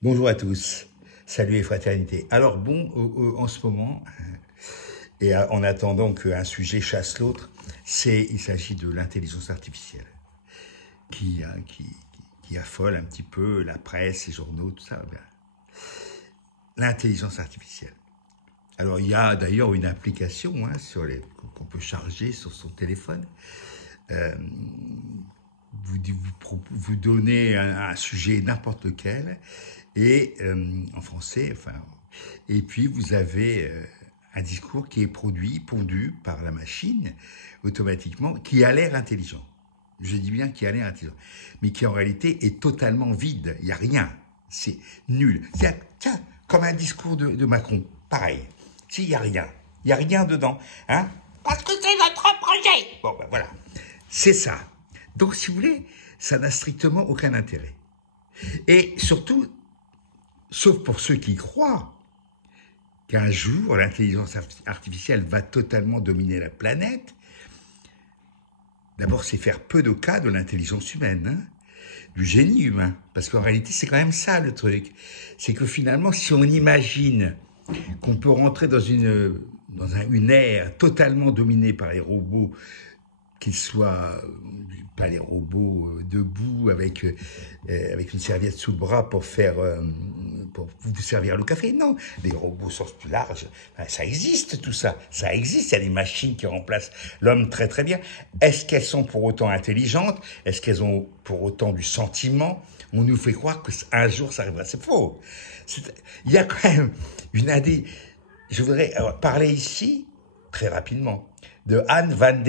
Bonjour à tous, salut et fraternité. Alors bon, en ce moment, en attendant qu'un sujet chasse l'autre, il s'agit de l'intelligence artificielle qui, hein, qui, qui affole un petit peu la presse, les journaux, tout ça. Ben, l'intelligence artificielle. Alors il y a d'ailleurs une application qu'on peut charger sur son téléphone. Euh, vous donnez un sujet n'importe lequel et en français, enfin, et puis vous avez un discours qui est produit, pondu par la machine automatiquement, qui a l'air intelligent. Je dis bien qui a l'air intelligent, mais qui en réalité est totalement vide. Il n'y a rien. C'est nul. C'est tiens, comme un discours de Macron. Pareil. S'il n'y a rien. Il n'y a rien dedans. Hein? Parce que c'est notre projet. Bon, ben voilà. C'est ça. Donc, si vous voulez, ça n'a strictement aucun intérêt. Et surtout, sauf pour ceux qui croient qu'un jour, l'intelligence artificielle va totalement dominer la planète, d'abord, c'est faire peu de cas de l'intelligence humaine, hein, du génie humain. Parce qu'en réalité, c'est quand même ça le truc. C'est que finalement, si on imagine qu'on peut rentrer dans une ère totalement dominée par les robots, qu'ils soient pas les robots debout avec une serviette sous le bras pour vous servir le café. Non, les robots au sens plus large, ça existe tout ça. Ça existe, il y a des machines qui remplacent l'homme très très bien. Est-ce qu'elles sont pour autant intelligentes? Est-ce qu'elles ont pour autant du sentiment? On nous fait croire qu'un jour ça arrivera. C'est faux. Il y a quand même une idée. Je voudrais parler ici, très rapidement, de Anne van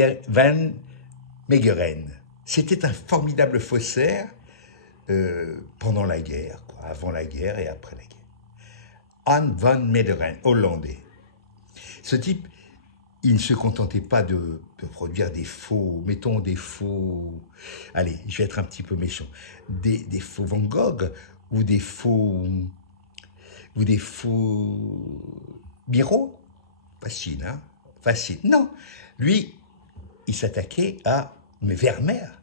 Meegeren. C'était un formidable faussaire pendant la guerre, quoi, avant la guerre et après la guerre. Anne van Meegeren, hollandais. Ce type, il ne se contentait pas de produire des faux, mettons des faux, allez, je vais être un petit peu méchant, des faux Van Gogh ou des faux Miro. Facile, hein? Facile. Non, lui, il s'attaquait à mais Vermeer.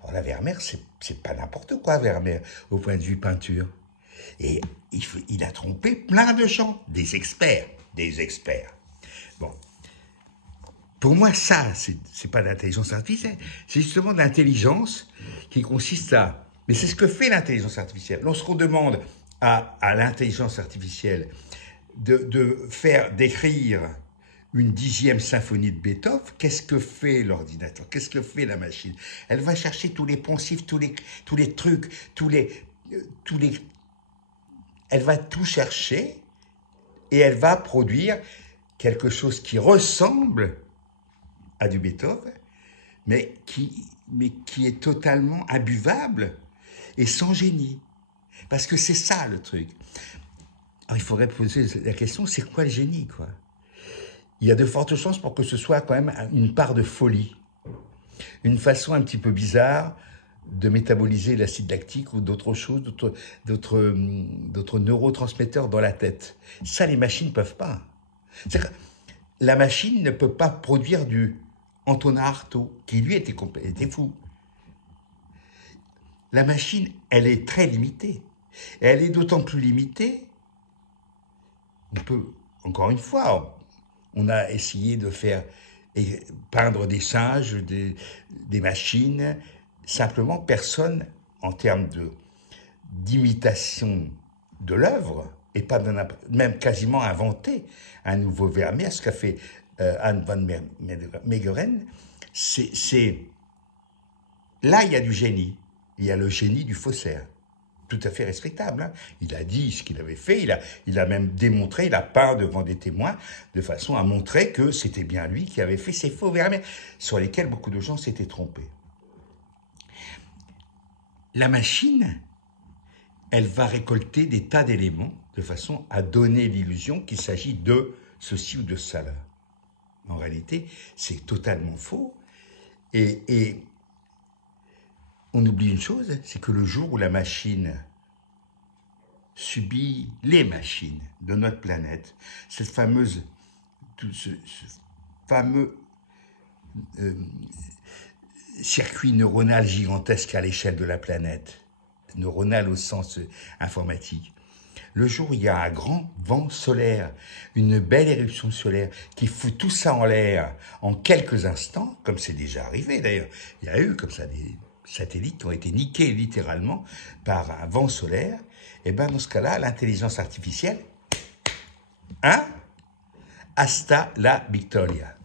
Alors la Vermeer, c'est pas n'importe quoi, Vermeer, au point de vue peinture. Et il a trompé plein de gens, des experts, des experts. Bon, pour moi, ça, c'est pas de l'intelligence artificielle, c'est justement de l'intelligence qui consiste à... Mais c'est ce que fait l'intelligence artificielle. Lorsqu'on demande à l'intelligence artificielle d'écrire une 10e symphonie de Beethoven, qu'est-ce que fait l'ordinateur? Qu'est-ce que fait la machine? Elle va chercher tous les poncifs, tous les trucs, tous les... Elle va tout chercher et elle va produire quelque chose qui ressemble à du Beethoven, mais qui est totalement imbuvable et sans génie. Parce que c'est ça le truc. Alors, il faudrait poser la question, c'est quoi le génie, quoi? Il y a de fortes chances pour que ce soit quand même une part de folie. Une façon un petit peu bizarre de métaboliser l'acide lactique ou d'autres choses, d'autres neurotransmetteurs dans la tête. Ça, les machines ne peuvent pas. La machine ne peut pas produire du Antonin Artaud, qui lui était fou. La machine, elle est très limitée. Et elle est d'autant plus limitée, on peut, encore une fois, on a essayé de faire peindre des singes, des machines. Simplement, personne, en termes d'imitation de l'œuvre, et pas même quasiment inventé un nouveau Vermeer, ce qu'a fait Anne van Meegeren, c'est là il y a du génie. Il y a le génie du faussaire. Tout à fait respectable. Hein. Il a dit ce qu'il avait fait, il a même démontré, il a peint devant des témoins de façon à montrer que c'était bien lui qui avait fait ces faux Vermeer, sur lesquels beaucoup de gens s'étaient trompés. La machine, elle va récolter des tas d'éléments de façon à donner l'illusion qu'il s'agit de ceci ou de cela. En réalité, c'est totalement faux. Et on oublie une chose, c'est que le jour où la machine subit les machines de notre planète, ce fameux euh, circuit neuronal gigantesque à l'échelle de la planète, neuronale au sens informatique. Le jour où il y a un grand vent solaire, une belle éruption solaire qui fout tout ça en l'air en quelques instants, comme c'est déjà arrivé d'ailleurs, il y a eu comme ça des satellites qui ont été niqués littéralement par un vent solaire, et bien dans ce cas-là, l'intelligence artificielle, hein, hasta la victoria.